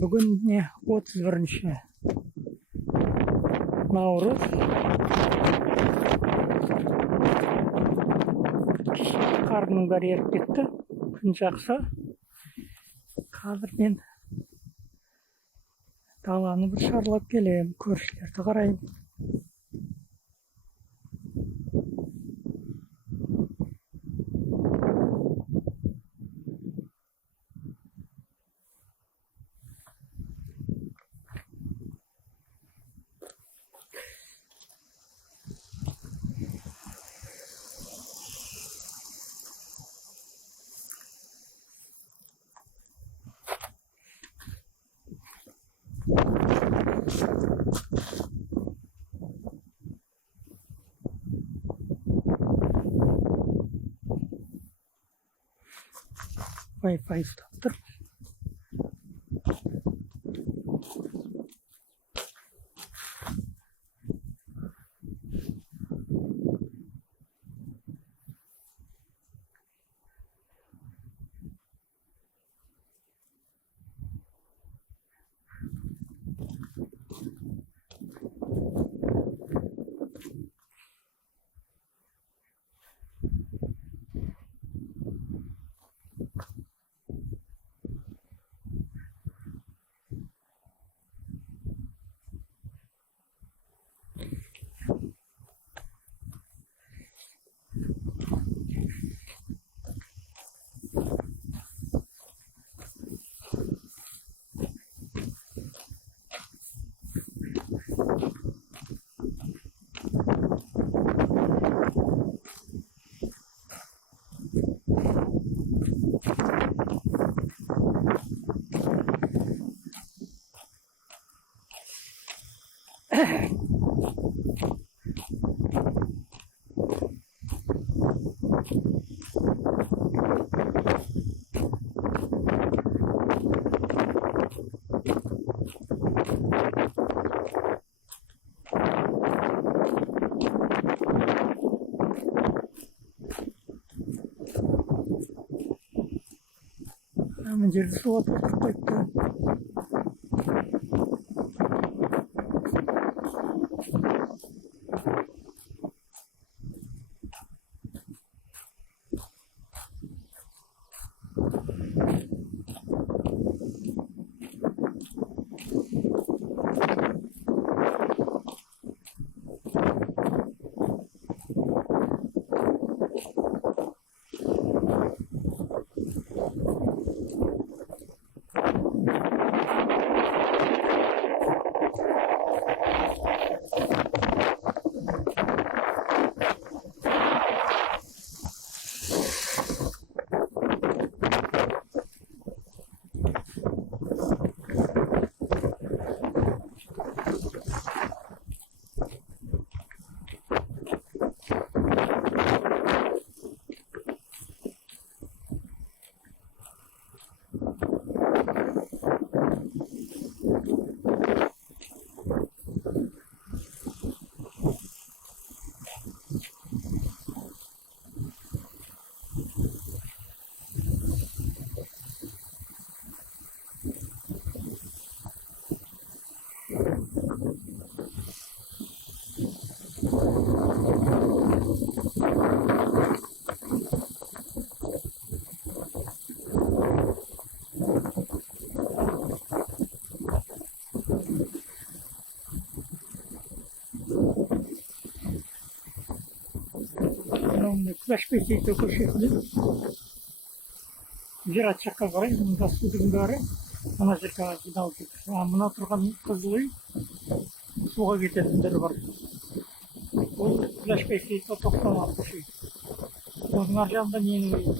Бүгін не 31 наурыз. Қардың бәрі еріп кетті. Күн жақсы. Қазір мен даланы бір шарлап келем, көршілерді қарайым. Wi-Fi ұстап тұр. Мына жерде суат тұрып қойыпты. Флешбеки көшесінде зират жаққа қарай, мұнда судың бәрі мына жерге жиналып кетті. Мына тұрған қызыл үй суға кететіндері бар. Ол флешбеки тоқтамақ көше. Оның ар жағында менің үйім.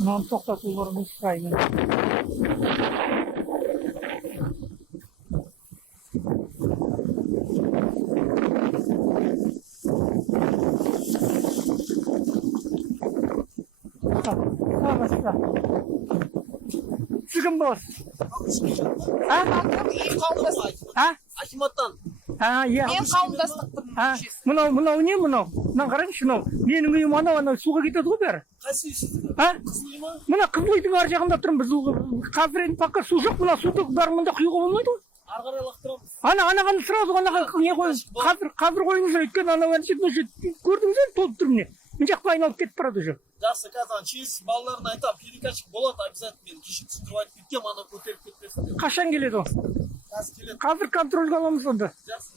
Мынаны тоқтатуларыңызды сұраймын. Çıkın boz. Ha? Акиматтан. Ha, iya. Мен қауымдастықтың мүшесі. Мынау не мынау? мына қараңызшы мынау менің үйім анау суға кетеді ғой бәрі. Қайсы үйсіз? А? Қызыл үй ма? Мына қызыл үйдің ар жағында тұрмын біз. Қазір енді пока су жоқ, мына суды бәрі мында құюға болмайды ғой. Ары қарай лақтырамыз. Анаған сразу анаға не қойыңыз. Қазір қойыңыздар, өйткені анау көрдіңіз бе толып тұр міне. Мына жаққа айналып кетіп барады уже. Жақсы, қазір через балаларына айтамын, перекачка болады, обязательно мен кеше түсіндіріп айтып кеткенмін, ана көтеріп кетпесін деп. Қашан келеді ол? Қазір келеді. Қазір контрольға аламыз онда. Жақсы.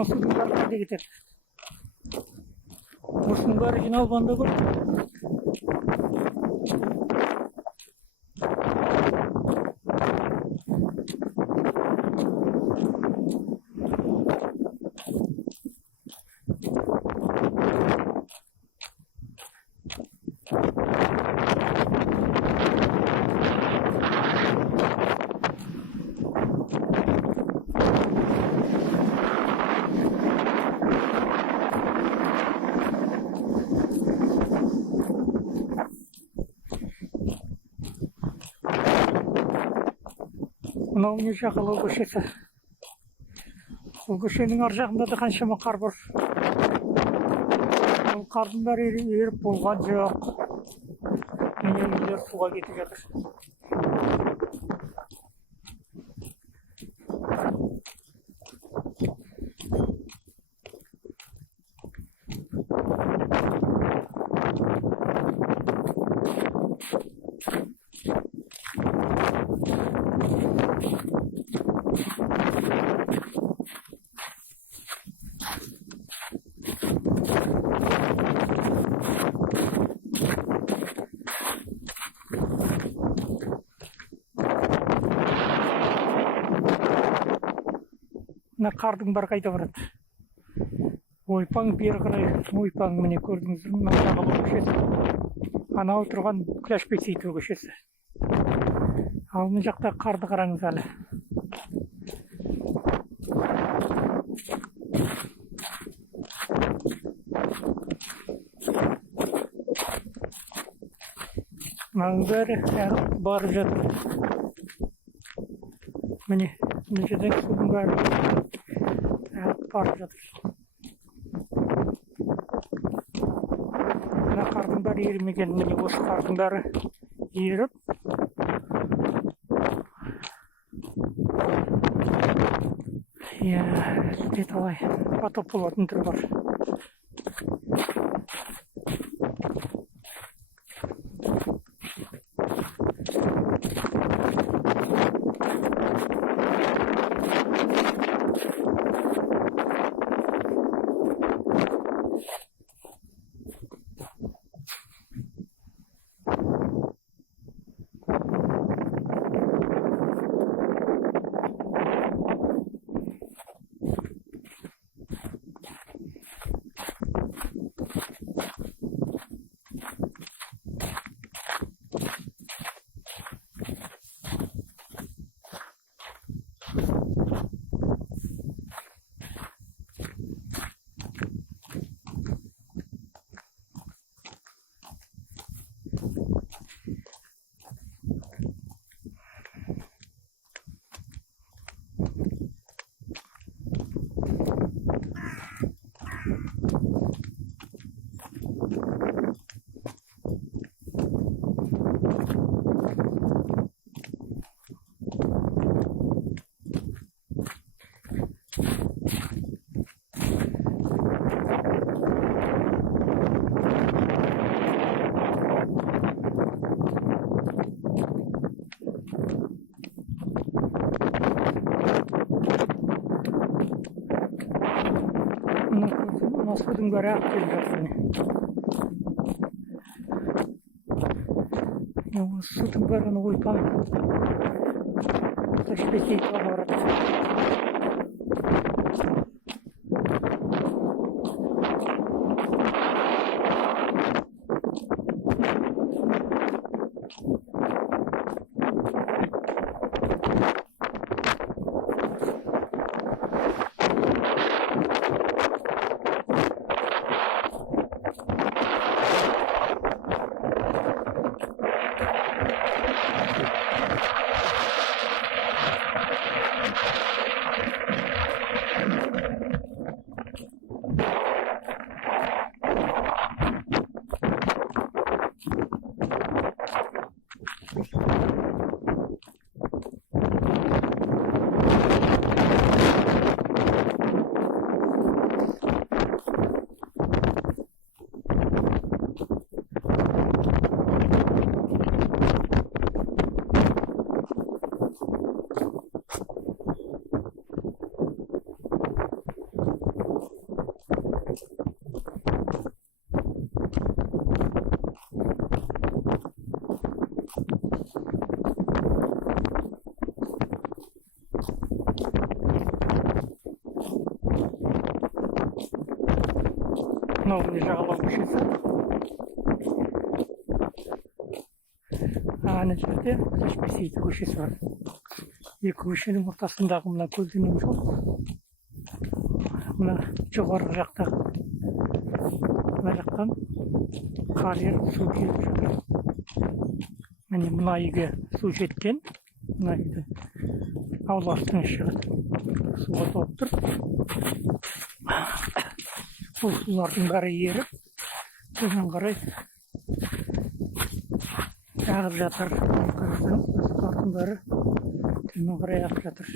Осының бәрі қайда кетеді? Осының бәрі жиналып анда ғой. Мынау не жағалау көшесі. Ол көшенің ар жағында да қаншама қар бар. Ол қардың бәрі еріп болған жоқ. Міне үйлер суға кетіп жатыр. Мына қардың бар қайда барады. Ойпаң бері қарай, ойпаң міне көрдіңіздер, мына жағалау көшесі. Анау тұрған Күләшбек Сейітова көшесі. Ал мына жақта қарды қараңыз әлі. Мынаның бәрі барып жатыр. Міне, мына жерден судың бәрі барып жатыр. Мына қардың бәрі ерімеген, міне осы қардың бәрі еріп. Иә, деталай, потоп болатын түрі бар. Мына судың бәрі ағып келіп жатыр міне. Осы судың бәрін ойпаң Ташбетейге барады. Мынау міне жағалау көшесі. Ана жерде Ташбетейдің көшесі бар. Екі көшенің ортасындағы мына көлденең жол. Мына жоғарғы жақта мына жақтан қар еріп су келіп жатыр. Міне мына үйге су жеткен. Мына үйді ауласынан шығады. Суға толып тұр. Бұл сулардың бәрі еріп, төмен қарай ағып жатыр. Сулардың бәрі төмен қарай ағып жатыр.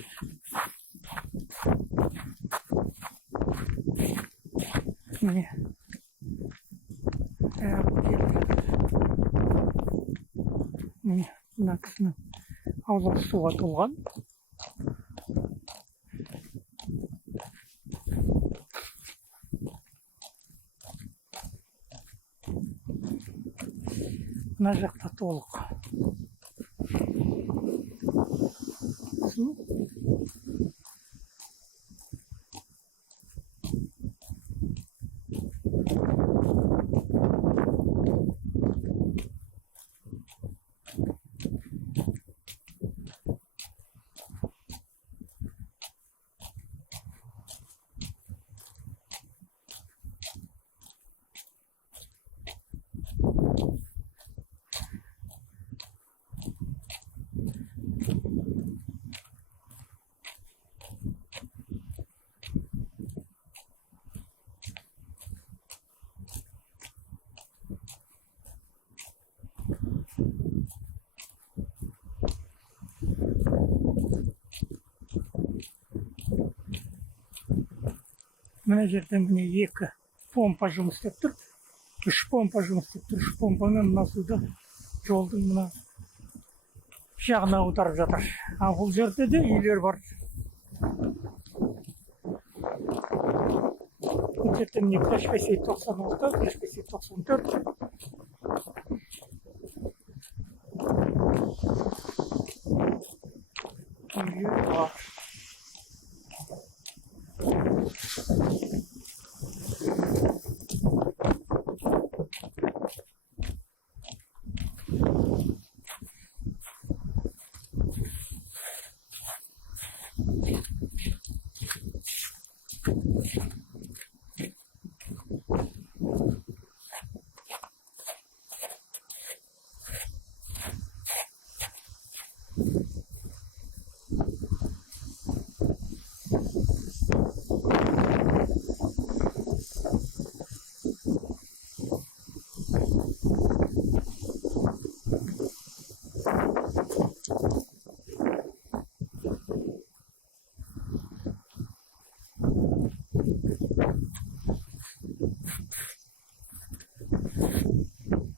Міне ағып келіп жатыр. Міне мына кісінің ауласы суға толған. Мына жақта толық су. Мына жерде міне екі помпа жұмыс істеп тұр. Үш помпа жұмыс істеп тұр. Үш помпамен мына суды жолдың мына жағына аударып жатыр. А бұл жерде де үйлер бар. Бұл жерде міне Ташбетей 96, Ташбетей 94. Үйлер бар.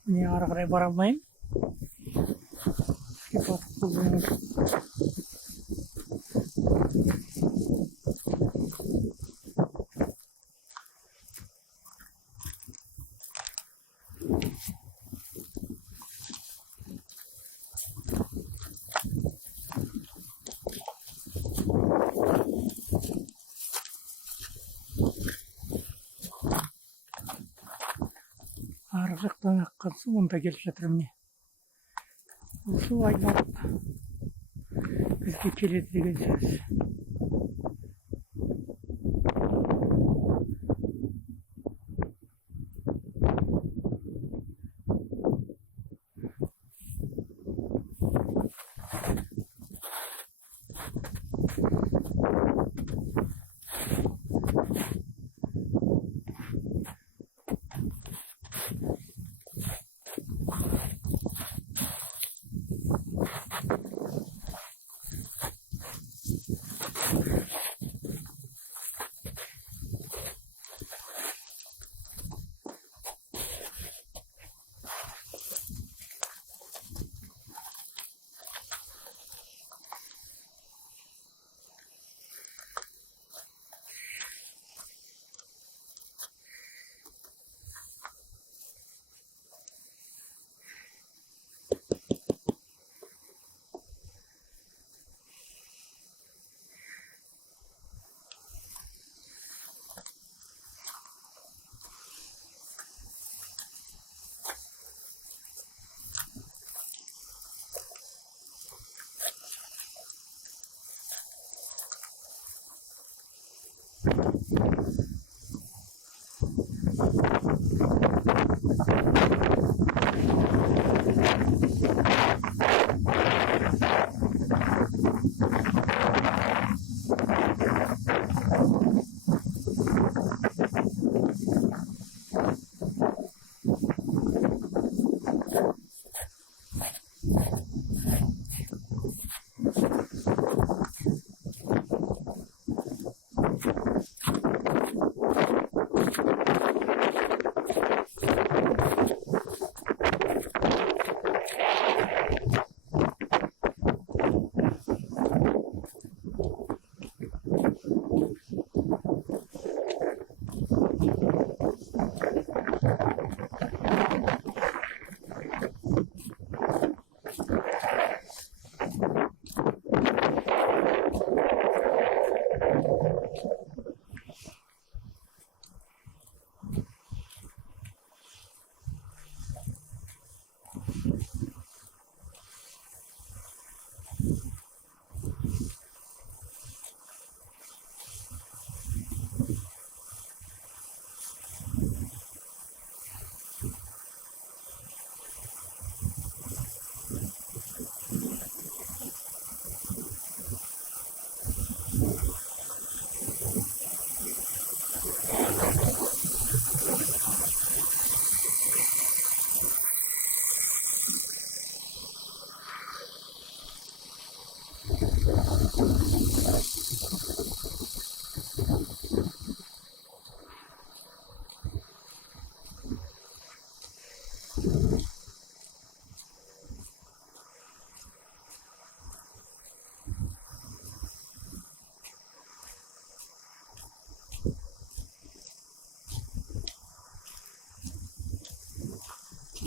Міне ары қарай бара алмаймын. ар жақтан аққан су онда келіп жатыр міне. Бұл су айналып бізге келеді деген сөз.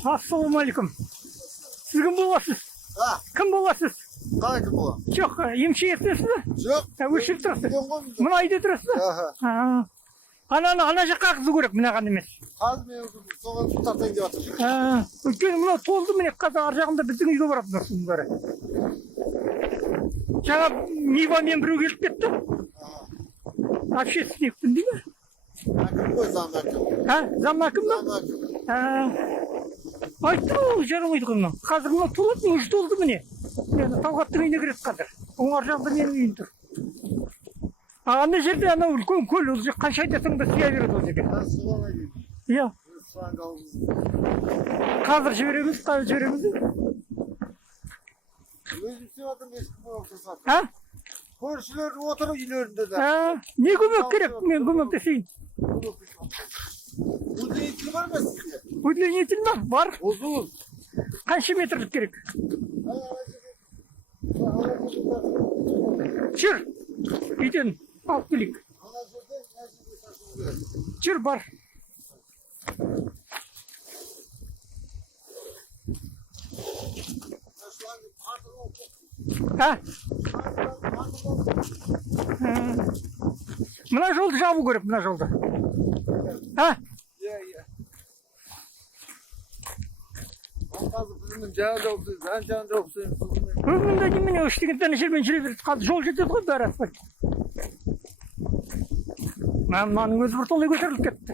Ассалаумағалейкум. Сіз кім боласыз? Кім боласыз? Қалай кім бола? Жоқ, емші естесіз бе? Жоқ. Өшіріп тұрасыз? Мына айда тұрасыз ба? Ана жаққа қызу керек, мынаған емес. Қазір мен соған тартайын деп жатыр. Өйткені мынау толды міне, қазір ар жағында біздің үйге барады мынасының бәрі. Жаңа Нивамен біреу келіп кетті. Общественникпін дейді ме? Әкім ғой, зам әкім. Зам әкім ба? Зам әкім. Айтты ғой, жарамайды ғой мынау. Қазір мынау толады, уже толды міне. Талғаттың үйіне кіреді қазір. Оның ар жағында менің үйім тұр. Ана жерде анау үлкен көл, ол қанша айтасаң да сия береді ол жерге. Иә. Қазір жібереміз, қазір жібереміз. Өзім істеп жатырмын, ешкім көмектесіп. Көршілер отыр үйлерінде де. Не көмек керек? Мен көмектесейін. Удлинитель бар ма сізде? Удлинитель ма? Бар. Uzun. Қанша метрлік керек? Жүр. Үйден алып келейік. Жүр, бар. Мына жолды жабу керек, мына жолды. Kazık kızımın canı da olsun, sen canı da olsun. Ömürde немене үштігін жермен жүре береді. Қазір жол жетеді ғой бәрі асфальт. Мынаның өзі бірталай көтеріліп кетті.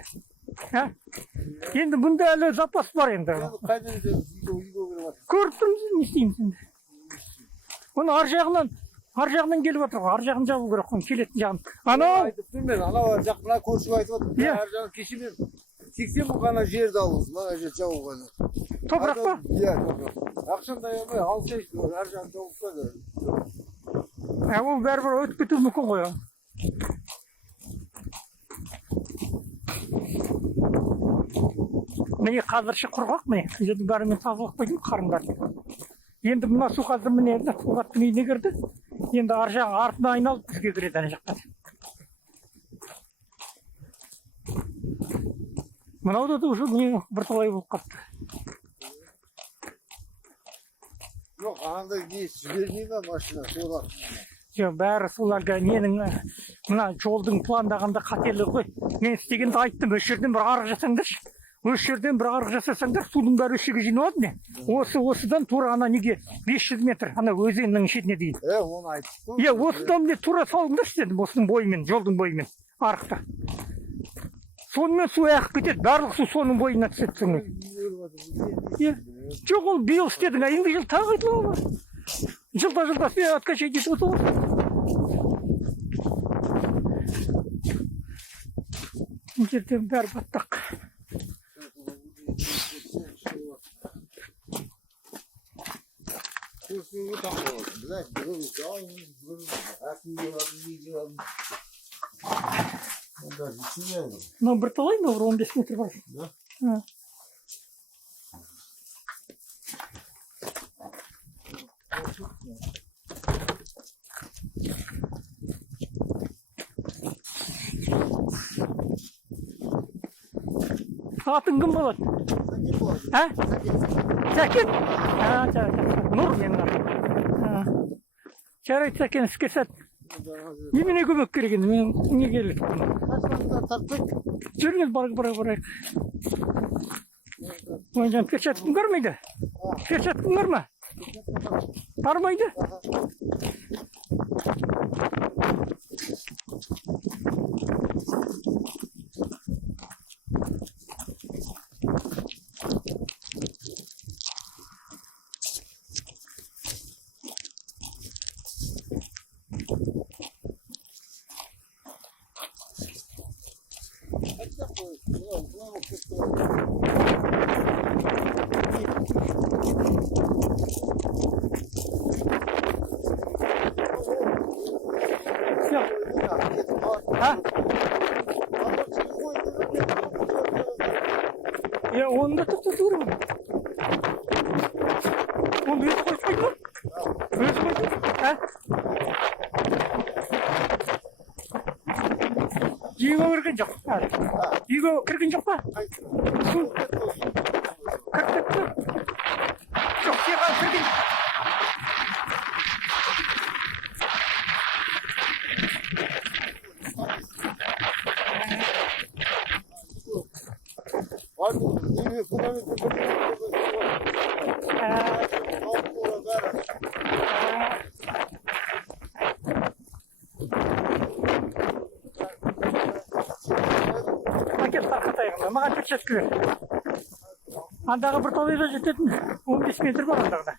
Енді бұнда әлі запас бар енді. Қайдан өтеміз, үйге кіріп жатыр. Көріп тұрмыз, не істейміз енді. Оны ар жағынан келіп отыр ғой, ар жағын жабу керек қой, келетін жағын. Анау! Айтып тұрмын мен, анау жақ мына көршіге айтып отыр. Иә. Ар жағын кешемем. 80 мың ғана жерді алыңыз, мына жер жабу ғана. Топырақ па? Иә, топырақ. Ақшам даямай, алса işte, ар жағын жауып қойды. Ол бәрібір өтіп кетуі мүмкін ғой. Міне қазірше құрғақ, міне. Жердің бәрімен тазалық қойдым, қарындар. Енді мына су қазір міне суғаттың үйіне кірді. Енді ар жағы артына айналып бізге кіреді ана жақтан. Мынау да уже не бірталай болып қапты. Жоқ, аңда не жібермей ма машина, солар. Жоқ, бәрі соларға ненің мына жолдың пландағанда қателігі ғой. Мен істегенді айттым, осы жерден бір арық жасаңдаршы. Осы жерден бір арық жасасаңдар, судың бәрі осы жерге жиналады не? Осыдан тура ана неге 500 метр, ана өзеннің шетіне дейін. Оны айттық қой. Иә, осыдан міне тура салыңдаршы дедім, осының бойымен, жолдың бойымен, арықта. Сонымен су ағып кетеді, барлық су соның бойына түседі соңы. Жоқ, ол биыл істедің, а енді жыл тағы айтылығы бар. Жылда sve откачай дейді осы ғой. Бұл жерден бәрі баттақ. Kursumu takmalı. Bilek, Мына бірталай ма, 15 метр бар. Да. Atın kім болады? Сәкен? Нұр менің атым. Жарайды, Сәкен іске сәт. Немене көмек керек енді, мен не келіп тұрмын. Жүріңіз барайық. Ойынжан перчаткың бар майды? Перчаткың бар ма? Бармайды? Ya onu da tutuyorum. Onu büyük koysaydın mı? Büyük koydun. Jigo kırgın yok. Jigo kırgın yok mu? Su. Kırgın. Çok şey var kırgın. Маған перчатка бер. Андағы бір талайға жететін 15 метр бар андағыда.